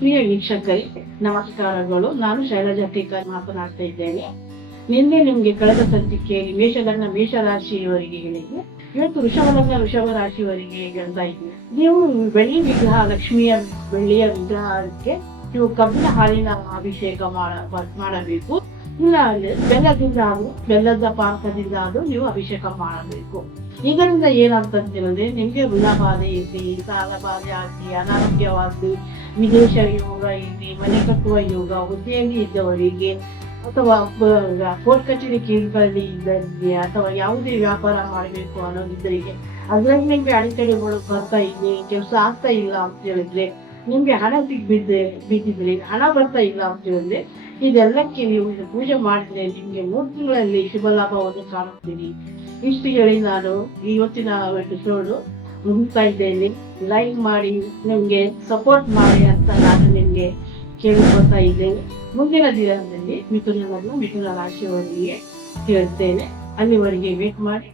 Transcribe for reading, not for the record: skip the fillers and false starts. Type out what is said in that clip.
ಪ್ರಿಯ ವೀಕ್ಷಕರೇ ನಮಸ್ಕಾರಗಳು. ನಾನು ಶೈಲಜಾ ಟೀಕರ್ ಮಾತನಾಡ್ತಾ ಇದ್ದೇನೆ. ನಿನ್ನೆ ನಿಮ್ಗೆ ಕಳೆದ ಸಂಚಿಕೆಯಲ್ಲಿ ಮೇಷರಾಶಿಯವರಿಗೆ ಹೇಳಿದ್ದೆ. ಇವತ್ತು ವೃಷಭ ರಾಶಿಯವರಿಗೆ ಹೇಳ್ತಾ ಇದ್ದೀನಿ. ನೀವು ಬೆಳ್ಳಿ ವಿಗ್ರಹ, ಲಕ್ಷ್ಮಿಯ ಬೆಳ್ಳಿಯ ವಿಗ್ರಹಕ್ಕೆ ನೀವು ಕಬ್ಬಿನ ಹಾಲಿನ ಅಭಿಷೇಕ ಮಾಡಬೇಕು. ಇಲ್ಲ ಬೆಲ್ಲದ ಪಾಕದಿಂದ ನೀವು ಅಭಿಷೇಕ ಮಾಡಬೇಕು. ಇದರಿಂದ ಏನಾಗ್ತಂತಿರೋದ್ರೆ ನಿಮ್ಗೆ ಋಣಬಾಧೆ ಇರಲಿ, ಸಾಲ ಬಾಧೆ ಆಗಲಿ, ಅನಾರೋಗ್ಯವಾಗಲಿ, ವಿದೇಶ ಯೋಗ ಇರಲಿ, ಮನೆ ಕಟ್ಟುವ ಯೋಗ, ಹುದ್ದೆಯಲ್ಲಿ ಇದ್ದವರಿಗೆ ಅಥವಾ ಕೋರ್ಟ್ ಕಚೇರಿ ಕೇಂದ್ರದಲ್ಲಿ ಇದ್ದವರಿಗೆ ಅಥವಾ ಯಾವುದೇ ವ್ಯಾಪಾರ ಮಾಡಬೇಕು ಅನ್ನೋದಿದ್ದರಿಗೆ ಅದ್ರಲ್ಲಿ ನಿಮ್ಗೆ ಅಡೆತಡೆಗಳು ಬರ್ತಾ ಇದೆ, ಕೆಲಸ ಆಗ್ತಾ ಇಲ್ಲ ಅಂತ ಹೇಳಿದ್ರೆ, ನಿಮ್ಗೆ ಹಣ ಬಿದ್ದಿದ್ರೆ ಹಣ ಬರ್ತಾ ಇಲ್ಲ ಅಂತ ಹೇಳಿದ್ರೆ, ಇದೆಲ್ಲಕ್ಕೆ ನೀವು ಪೂಜೆ ಮಾಡಿದ್ರೆ ನಿಮ್ಗೆ 3 ತಿಂಗಳಲ್ಲಿ ಶುಭ ಲಾಭವನ್ನು ಕಾಣುತ್ತೀರಿ. ಇಷ್ಟು ಹೇಳಿ ನಾನು ಇವತ್ತಿನ ಎಪಿಸೋಡ್ ಮುಗಿಸ್ತಾ ಇದ್ದೇನೆ. ಲೈಕ್ ಮಾಡಿ, ನಿಮ್ಗೆ ಸಪೋರ್ಟ್ ಮಾಡಿ ಅಂತ ನಾನು ನಿಮ್ಗೆ ಕೇಳಿಕೊಳ್ತಾ ಇದ್ದೇನೆ. ಮುಂದಿನ ದಿನದಲ್ಲಿ ಮಿಥುನ ರಾಶಿಯವರಿಗೆ ಹೇಳ್ತೇನೆ. ಅಲ್ಲಿವರೆಗೆ ವೇಟ್ ಮಾಡಿ.